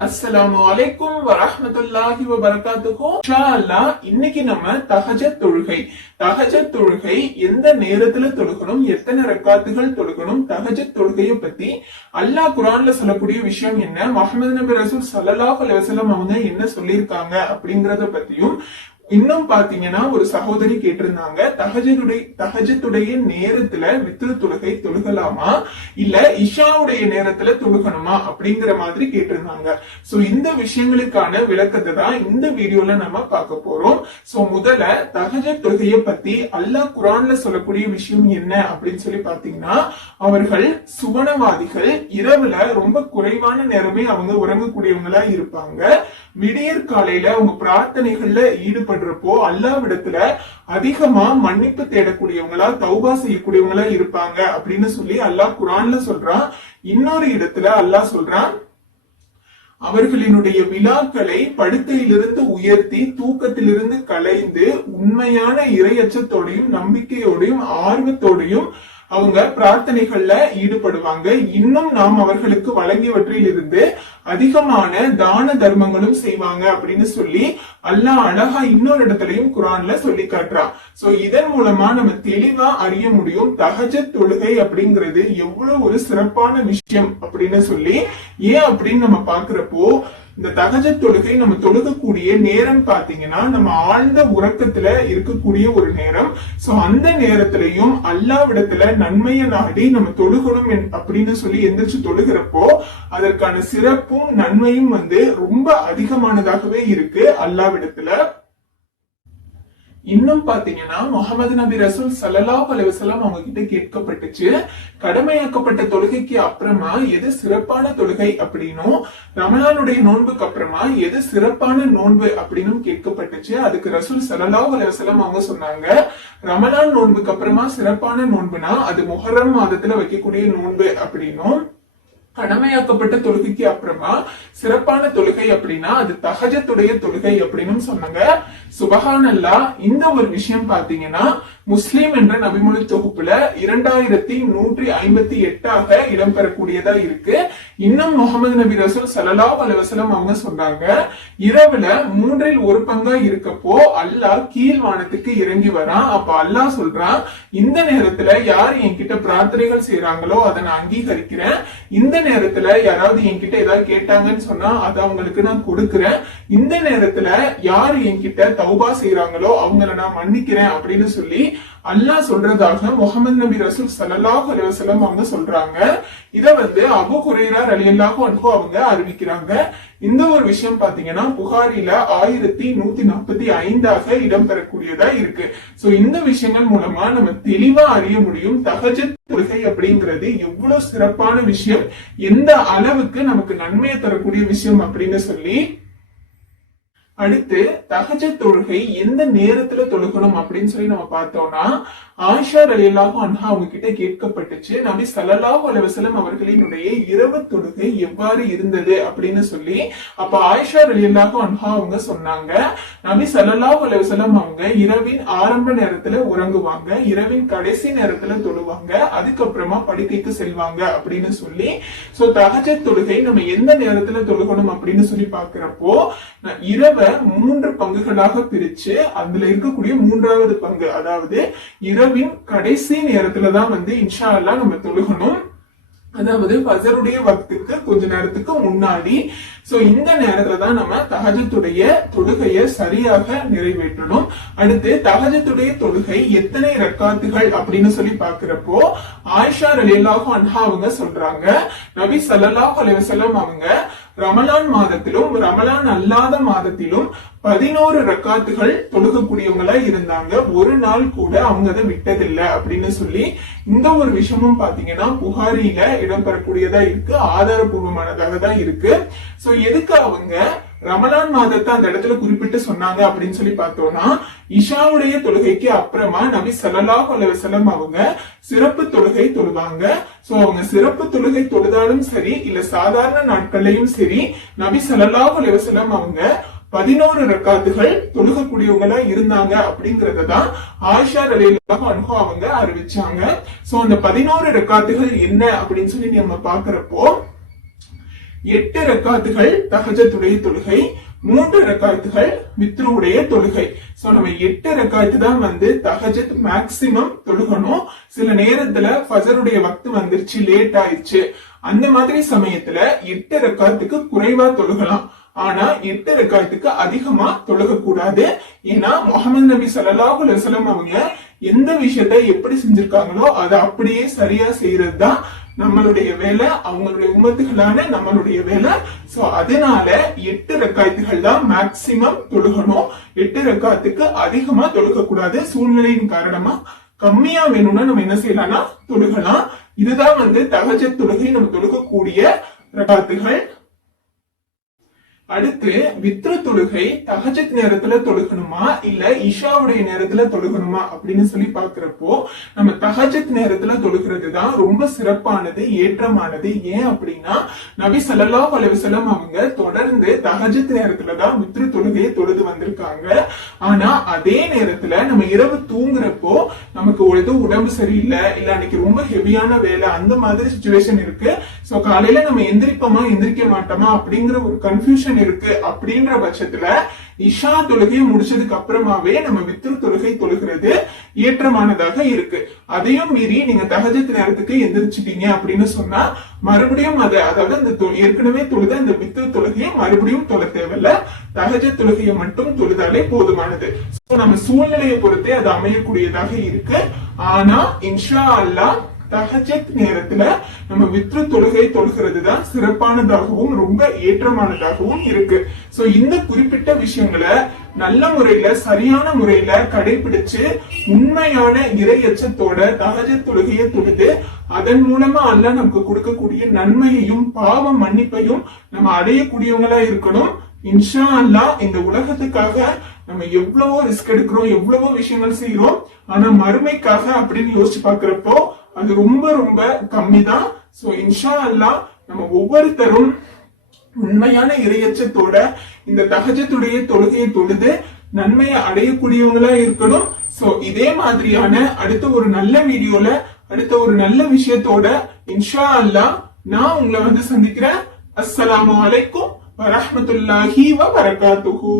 அஸ்ஸலாமு அலைக்கும் வரஹ்மத்துல்லாஹி வபரகாத்துஹு இன்னைக்கு நம்ம தஹஜத் தொழுகை. தஹஜத் தொழுகை எந்த நேரத்துல தொழுகணும் எத்தனை ரக்காத்துகள் தொழுகணும் தஹஜத் தொழுகையை பத்தி அல்லாஹ் குரான்ல சொல்லக்கூடிய விஷயம் என்ன? மஹமது நபி ரசூல் சல்லாஹ் அலுவலம் அவங்க என்ன சொல்லியிருக்காங்க அப்படிங்கறத பத்தியும் இன்னும் பாத்தீங்கன்னா ஒரு சகோதரி கேட்டிருந்தாங்க தஹஜுடைய தகஜத்துடைய நேரத்துல வித்ரு தொழுகை தொழுகலாமா? இல்ல இஷாவுடைய நேரத்துல தொழுகணுமா? அப்படிங்கிற மாதிரி கேட்டிருந்தாங்க. சோ இந்த விஷயங்களுக்கான விளக்கத்தை தான் இந்த வீடியோல நம்ம பார்க்க போறோம். சோ முதல்ல தகஜ தொழுகைய பத்தி அல்லாஹ் குரான்ல சொல்லக்கூடிய விஷயம் என்ன அப்படின்னு சொல்லி பாத்தீங்கன்னா அவர்கள் சுவனவாதிகள் இரவுல ரொம்ப குறைவான நேரமே அவங்க உறங்கக்கூடியவங்களா இருப்பாங்க. விடியற் காலையில அவங்க பிரார்த்தனைகள்ல ஈடுபட்டு ஈடுபடுறப்போ அல்லாவிடத்துல அதிகமா மன்னிப்பு தேடக்கூடியவங்களா தௌபா செய்யக்கூடியவங்களா இருப்பாங்க அப்படின்னு சொல்லி அல்லாஹ் குரான்ல சொல்றான். இன்னொரு இடத்துல அல்லாஹ் சொல்றான் அவர்களினுடைய விழாக்களை படுக்கையிலிருந்து உயர்த்தி தூக்கத்திலிருந்து கலைந்து உண்மையான இரையச்சத்தோடையும் நம்பிக்கையோடையும் ஆர்வத்தோடையும் அவங்க பிரார்த்தனைகள்ல ஈடுபடுவாங்க. இன்னும் நாம் அவர்களுக்கு வழங்கியவற்றில் இருந்து அதிகமான தான தர்மங்களும் செய்வாங்க அப்படின்னு சொல்லி அல்லாஹ் அழகா இன்னொரு இடத்துலயும் குரான்ல சொல்லி காட்டுறான் சோ இதன் மூலமா நம்ம தெளிவா அறிய முடியும் தகஜ தொழுகை அப்படிங்கிறது எவ்வளவு ஒரு சிறப்பான விஷயம் அப்படின்னு சொல்லி. ஏன் அப்படின்னு நம்ம பாக்குறப்போ இந்த தகஜத் தொழுகை நம்ம தொழுகக்கூடிய நேரம் பாத்தீங்கன்னா நம்ம ஆழ்ந்த உறக்கத்துல இருக்கக்கூடிய ஒரு நேரம். சோ அந்த நேரத்திலையும் அல்லாவிடத்துல நன்மையை நாடி நம்ம தொழுகணும் என்- அப்படின்னு சொல்லி எந்திரிச்சு தொழுகிறப்போ அதற்கான சிறப்பும் நன்மையும் வந்து ரொம்ப அதிகமானதாகவே இருக்கு அல்லாவிடத்துல. இன்னும் பாத்தீங்கன்னா முகமது நபி ரசூல் சல்லா பலவசலாம் அவங்க கிட்ட கேட்கப்பட்டுச்சு. கடமையாக்கப்பட்ட தொழுகைக்கு அப்புறமா எது சிறப்பான தொழுகை அப்படின்னும் ரமலானுடைய நோன்புக்கு அப்புறமா எது சிறப்பான நோன்பு அப்படின்னும் கேட்கப்பட்டுச்சு. அதுக்கு ரசூல் சல்லா பலவசலாம் அவங்க சொன்னாங்க ரமலான் நோன்புக்கு அப்புறமா சிறப்பான நோன்புனா அது முஹரம் மாதத்துல வைக்கக்கூடிய நோன்பு அப்படின்னும். கடமையாக்கப்பட்ட தொழுகைக்கு அப்புறமா சிறப்பான தொழுகை அப்படின்னா அது தகஜத்துடைய தொழுகை அப்படின்னு சொன்னாங்க. சுபகானல்லா இந்த ஒரு விஷயம் பாத்தீங்கன்னா முஸ்லீம் என்ற நபிமொழி தொகுப்புல இரண்டாயிரத்தி நூற்றி ஐம்பத்தி எட்டாக இடம்பெறக்கூடியதா இருக்கு. இன்னும் முகமது நபி ரசூல் சலலா அலுவலம் அவங்க சொன்னாங்க இரவுல மூன்றில் ஒரு பங்கா இருக்கப்போ அல்லாஹ் கீழ் வானத்துக்கு இறங்கி வரான். அப்ப அல்லாஹ் சொல்றான் இந்த நேரத்துல யார் என்கிட்ட பிரார்த்தனைகள் செய்யறாங்களோ அதை நான் அங்கீகரிக்கிறேன். இந்த நேரத்துல யாராவது என்கிட்ட ஏதாவது கேட்டாங்கன்னு சொன்னா அதை அவங்களுக்கு நான் கொடுக்கிறேன். இந்த நேரத்துல யார் என்கிட்ட தௌபா செய்யறாங்களோ அவங்கள நான் மன்னிக்கிறேன் அப்படின்னு சொல்லி அல்லாஹ் சொல்றதாக முகமது நபி ரசூல் சல்லாஹ் அலுவலம் அவங்க சொல்றாங்க. இதை வந்து அபு ஹுரைரா ரலியல்லாஹு அன்ஹு அவங்க அறிவிக்கிறாங்க. இந்த ஒரு விஷயம் பாத்தீங்கன்னா புகாரில ஆயிரத்தி நூத்தி நாற்பத்தி ஐந்தாக இடம்பெறக்கூடியதா இருக்கு. சோ இந்த விஷயங்கள் மூலமா நம்ம தெளிவா அறிய முடியும். தகஜத் தொழுகை அப்படிங்கிறது எவ்வளவு சிறப்பான விஷயம். எந்த அளவுக்கு நமக்கு நன்மையை தரக்கூடிய விஷயம் அப்படின்னு சொல்லி அடுத்து தகஜ தொழுகை எந்த நேரத்துல தொழுகணும் அப்படின்னு சொல்லி நம்ம பார்த்தோம்னா ஆஷா ரலியல்லாஹு அன்ஹா அவங்க கிட்ட கேட்கப்பட்டுச்சு. நபி சல்லாஹு அலுவலம் அவர்களினுடைய இரவு தொழுகை எவ்வாறு இருந்தது அப்படின்னு சொல்லி அப்ப ஆயிஷா ரலியல்லாஹு அன்ஹா அவங்க சொன்னாங்க. நபி சல்லாஹு அலுவலம் அவங்க இரவின் ஆரம்ப நேரத்துல உறங்குவாங்க இரவின் கடைசி நேரத்துல தொழுவாங்க அதுக்கப்புறமா படுக்கைக்கு செல்வாங்க அப்படின்னு சொல்லி. சோ தகஜ தொழுகை நம்ம எந்த நேரத்துல தொழுகணும் அப்படின்னு சொல்லி பாக்குறப்போ இரவை மூன்று பங்குகளாக பிரிச்சு அதுல இருக்கக்கூடிய மூன்றாவது பங்கு அதாவது இரவின் கடைசி நேரத்துல தான் வந்து இன்ஷா அல்லா நம்ம தொழுகணும். அதாவது பசருடைய வக்துக்கு கொஞ்ச நேரத்துக்கு முன்னாடி. சோ இந்த நேரத்துல தான் நம்ம தகஜத்துடைய தொழுகையை சரியாக நிறைவேற்றணும். அடுத்து தகஜத்துடைய தொழுகை எத்தனை ரக்காத்துகள் அப்படின்னு சொல்லி பாக்குறப்போ ஆயிஷா ரலியல்லாஹு அன்ஹா அவங்க சொல்றாங்க. நபி சல்லாஹ் அலைவசல்லம் அவங்க ரமலான் மாதத்திலும் ரமலான் அல்லாத மாதத்திலும் பதினோரு ரக்காத்துகள் தொழுகக்கூடியவங்களா இருந்தாங்க. ஒரு நாள் கூட அவங்க அதை விட்டதில்லை அப்படின்னு சொல்லி இந்த ஒரு விஷயமும் பாத்தீங்கன்னா புகாரில இடம்பெறக்கூடியதா இருக்கு. ஆதாரபூர்வமானதாக தான் இருக்கு. சோ எதுக்கு அவங்க ரமலான் மாதத்தை அந்த இடத்துல குறிப்பிட்டு சொன்னாங்க அப்படின்னு சொல்லி பார்த்தோம்னா இஷாவுடைய தொழுகைக்கு அப்புறமா நபி ஸல்லல்லாஹு அலைஹி அவங்க சிறப்பு தொழுகை தொழுவாங்க. சோ அவங்க சிறப்பு தொழுகை தொழுதாலும் சரி இல்ல சாதாரண நாட்கள்லயும் சரி நபி ஸல்லல்லாஹு அலைஹி அவங்க பதினோரு ரக்காத்துகள் தொழுகக்கூடியவங்களா இருந்தாங்க அப்படிங்கறத தான் ஆயிஷா ரலிலாக அனுபவம் அவங்க அறிவிச்சாங்க. சோ அந்த பதினோரு ரக்காத்துகள் என்ன அப்படின்னு சொல்லி நம்ம பாக்குறப்போ எட்டு ரக்காத்துகள் தகஜத்துடைய தொழுகை மூன்று ரக்காத்துகள் வித்ருவுடைய தொழுகை. சோ நம்ம எட்டு ரக்காத்து தான் வந்து தகஜத் மேக்சிமம் தொழுகணும். சில நேரத்துல ஃபஜருடைய வக்து வந்துருச்சு லேட் ஆயிடுச்சு. அந்த மாதிரி சமயத்துல எட்டு ரக்காத்துக்கு குறைவா தொழுகலாம். ஆனா எட்டு ரக்காத்துக்கு அதிகமா தொழுக கூடாது ஏன்னா முகமது நபி ஸல்லல்லாஹு அவங்க எந்த விஷயத்த எப்படி செஞ்சிருக்காங்களோ அதை அப்படியே சரியா செய்யறது தான் நம்மளுடைய வேலை அவங்களுடைய உமத்துகளான நம்மளுடைய வேலை. சோ அதனால எட்டு ரெக்காயத்துகள் தான் மேக்சிமம் தொழுகணும். எட்டு ரக்காத்துக்கு அதிகமா தொழுக கூடாது சூழ்நிலையின் காரணமா கம்மியா வேணும்னா நம்ம என்ன செய்யலாம்னா தொழுகலாம். இதுதான் வந்து தகஜ தொழுகை நம்ம தொழுகக்கூடிய ரகாத்துகள் அடுத்து வித்ர தொழுகை தகஜத் நேரத்துல தொழுகணுமா இல்ல இஷாவுடைய நேரத்துல தொழுகணுமா அப்படின்னு சொல்லி பாக்குறப்போ நம்ம தஹஜத் நேரத்துல தொழுகிறது தான் ரொம்ப சிறப்பானது ஏற்றமானது. ஏன் அப்படின்னா நபி ஸல்லல்லாஹு பலவிசலம் அவங்க தொடர்ந்து தஹஜத் நேரத்துல தான் வித்ர தொழுகையை தொழுது வந்திருக்காங்க. ஆனா அதே நேரத்துல நம்ம இரவு தூங்குறப்போ நமக்கு ஏதோ உடம்பு சரியில்லை இல்ல அன்னைக்கு ரொம்ப ஹெவியான வேலை அந்த மாதிரி சுச்சுவேஷன் இருக்கு. சோ காலையில நம்ம எந்திரிப்போமா எந்திரிக்க மாட்டோமா அப்படிங்கிற ஒரு கன்ஃபியூஷன் இருக்கு அப்படின்ற பட்சத்துல இஷா தொழுகையை முடிச்சதுக்கு அப்புறமாவே நம்ம வித்ரு தொழுகை தொழுகிறது ஏற்றமானதாக இருக்கு. அதையும் மீறி நீங்க தகஜத்து நேரத்துக்கு எந்திரிச்சிட்டீங்க அப்படின்னு சொன்னா மறுபடியும் அதை அதாவது அந்த தொ- ஏற்கனவே தொழுத அந்த வித்ரு தொழுகையை மறுபடியும் தொழ தேவையில்ல. தகஜ தொழுகையை மட்டும் தொழுதாலே போதுமானது. நம்ம சூழ்நிலையை பொறுத்தே அது அமையக்கூடியதாக இருக்கு. ஆனா இன்ஷா அல்லாஹ் தகஜத் நேரத்துல நம்ம வித்ரு தொழுகை தொழுகிறது தான் சிறப்பானதாகவும் ரொம்ப ஏற்றமானதாகவும் இருக்கு. சோ இந்த குறிப்பிட்ட விஷயங்களை நல்ல முறையில சரியான முறையில கடைபிடிச்சு உண்மையான இறையச்சத்தோட தகஜ தொழுகையை தொழுது அதன் மூலமா அல்லாஹ் நமக்கு கொடுக்கக்கூடிய நன்மையையும் பாவ மன்னிப்பையும் நம்ம அடையக்கூடியவங்களா இருக்கணும். இன்ஷா அல்லாஹ் இந்த உலகத்துக்காக நம்ம எவ்வளவோ ரிஸ்க் எடுக்கிறோம் எவ்வளவோ விஷயங்கள் செய்யறோம் ஆனா மறுமைக்காக அப்படின்னு யோசிச்சு பாக்குறப்போ அது ரொம்ப ரொம்ப கம்மி தான் ஸோ இன்ஷா அல்லாஹ் நம்ம ஒவ்வொருத்தரும் உண்மையான இரையச்சத்தோட இந்த தகஜத்துடைய தொழுகையை தொழுது நன்மையை அடையக்கூடியவங்களா இருக்கணும். சோ இதே மாதிரியான அடுத்த ஒரு நல்ல வீடியோல அடுத்த ஒரு நல்ல விஷயத்தோட இன்ஷா அல்லாஹ் நான் உங்களை வந்து சந்திக்கிறேன். அஸ்ஸலாமு அலைக்கும் வரஹ்மத்துல்லாஹி வ பரகாத்துஹு